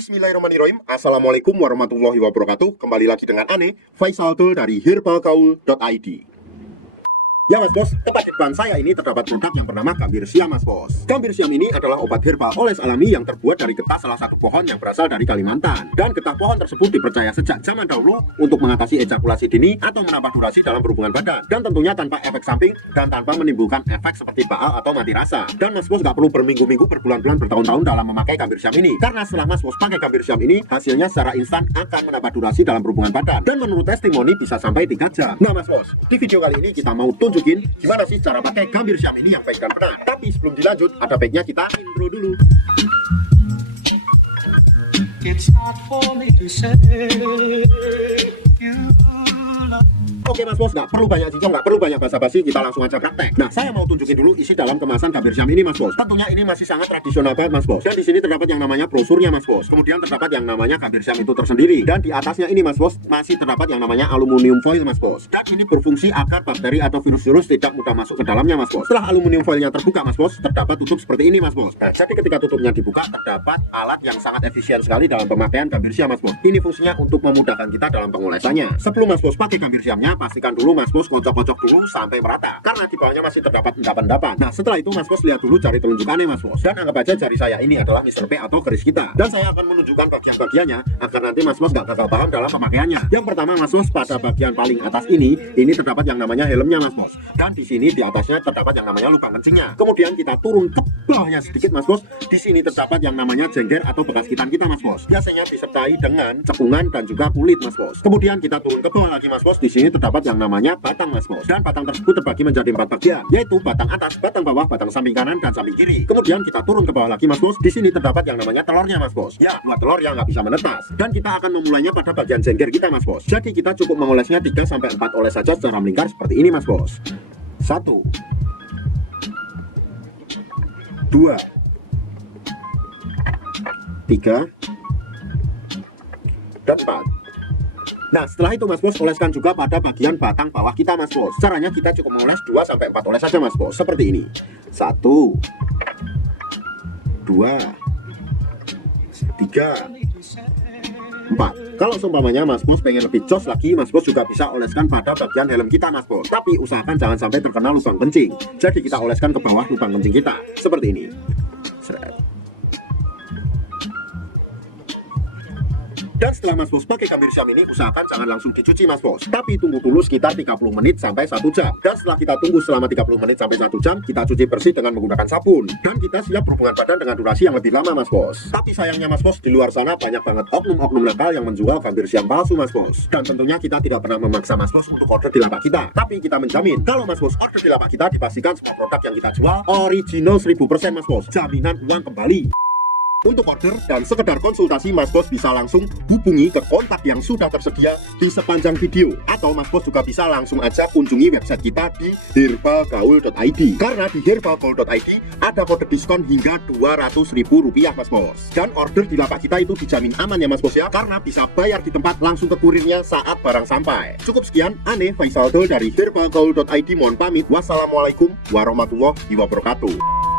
Bismillahirrahmanirrahim. Assalamualaikum warahmatullahi wabarakatuh. Kembali lagi dengan Ane, Faisal Dul dari herbalgaul.id. Ya Mas Bos, tepat di depan saya ini terdapat produk yang bernama Gambir Siam Mas Bos. Gambir Siam ini adalah obat herbal oles alami yang terbuat dari getah salah satu pohon yang berasal dari Kalimantan. Dan getah pohon tersebut dipercaya sejak zaman dahulu untuk mengatasi ejakulasi dini atau menambah durasi dalam berhubungan badan. Dan tentunya tanpa efek samping dan tanpa menimbulkan efek seperti baal atau mati rasa. Dan Mas Bos gak perlu berminggu-minggu, berbulan-bulan, bertahun-tahun dalam memakai Gambir Siam ini. Karena setelah Mas Bos pakai Gambir Siam ini, hasilnya secara instan akan menambah durasi dalam berhubungan badan. Dan menurut testimoni bisa sampai 3 jam. Nah Mas Bos, di video kali ini kita mau tunjukin gimana sih cara pakai Gambir Siam ini yang baik dan benar. Tapi sebelum dilanjut, ada baiknya kita intro dulu. It's not for me to say you. Oke Mas Bos, nggak perlu banyak cincong, nggak perlu banyak basa-basi, kita langsung aja praktek. Nah, saya mau tunjukin dulu isi dalam kemasan Gambir Siam ini Mas Bos. Tentunya ini masih sangat tradisional banget Mas Bos. Dan di sini terdapat yang namanya brosurnya Mas Bos. Kemudian terdapat yang namanya Gambir Siam itu tersendiri. Dan di atasnya ini Mas Bos masih terdapat yang namanya aluminium foil Mas Bos. Dan ini berfungsi agar bakteri atau virus-virus tidak mudah masuk ke dalamnya Mas Bos. Setelah aluminium foilnya terbuka Mas Bos, terdapat tutup seperti ini Mas Bos. Nah, jadi ketika tutupnya dibuka terdapat alat yang sangat efisien sekali dalam pemakaian Gambir Siam Mas Bos. Ini fungsinya untuk memudahkan kita dalam pengolesannya. Sebelum Mas Bos pakai Gambir Siamnya, pastikan dulu Mas Bos kocok-kocok dulu sampai merata, karena di bawahnya masih terdapat endapan-endapan. Nah setelah itu Mas Bos lihat dulu jari telunjukannya Mas Bos, dan anggap aja jari saya ini adalah Mr. P atau keris kita, dan saya akan menunjukkan bagian-bagiannya agar nanti Mas Bos gak gagal paham dalam pemakaiannya. Yang pertama Mas Bos, pada bagian paling atas ini terdapat yang namanya helmnya Mas Bos, dan di sini di atasnya terdapat yang namanya lubang kencingnya. Kemudian kita turun ke bawahnya sedikit Mas Bos, di sini terdapat yang namanya jengger atau bekas kitan kita Mas Bos, biasanya disertai dengan cepungan dan juga kulit Mas Bos. Kemudian kita turun ke bawah lagi Mas Bos, di sini terdapat yang namanya batang Mas Bos, dan batang tersebut terbagi menjadi 4 bagian, yaitu batang atas, batang bawah, batang samping kanan, dan samping kiri. Kemudian kita turun ke bawah lagi Mas Bos, di sini terdapat yang namanya telurnya Mas Bos. Ya, 2 telur yang nggak bisa menetas. Dan kita akan memulainya pada bagian jengger kita Mas Bos. Jadi kita cukup mengolesnya 3-4 oles saja secara melingkar seperti ini Mas Bos. 1, 2, 3, dan 4. Nah setelah itu Mas Bos, oleskan juga pada bagian batang bawah kita Mas Bos. Caranya kita cukup mengoles 2-4 oles saja Mas Bos, seperti ini. 1, 2, 3, 4. Kalau seumpamanya Mas Bos pengen lebih jos lagi, Mas Bos juga bisa oleskan pada bagian helm kita Mas Bos. Tapi usahakan jangan sampai terkena lubang kencing. Jadi kita oleskan ke bawah lubang kencing kita, seperti ini. Seret. Dan setelah Mas Bos pakai Gambir Siam ini, usahakan jangan langsung dicuci Mas Bos, tapi tunggu dulu sekitar 30 menit sampai 1 jam. Dan setelah kita tunggu selama 30 menit sampai 1 jam, kita cuci bersih dengan menggunakan sabun. Dan kita siap berhubungan badan dengan durasi yang lebih lama Mas Bos. Tapi sayangnya Mas Bos, di luar sana banyak banget oknum-oknum nakal yang menjual Gambir Siam palsu Mas Bos. Dan tentunya kita tidak pernah memaksa Mas Bos untuk order di lapak kita. Tapi kita menjamin, kalau Mas Bos order di lapak kita, dipastikan semua produk yang kita jual original 1000% Mas Bos. Jaminan uang kembali. Untuk order dan sekedar konsultasi, Mas Bos bisa langsung hubungi ke kontak yang sudah tersedia di sepanjang video. Atau Mas Bos juga bisa langsung aja kunjungi website kita di herbalgaul.id. Karena di herbalgaul.id ada kode diskon hingga Rp200.000 Mas Bos. Dan order di lapak kita itu dijamin aman ya Mas Bos ya, karena bisa bayar di tempat langsung ke kurirnya saat barang sampai. Cukup sekian, Ane Faisal Dul dari herbalgaul.id mohon pamit. Wassalamualaikum warahmatullahi wabarakatuh.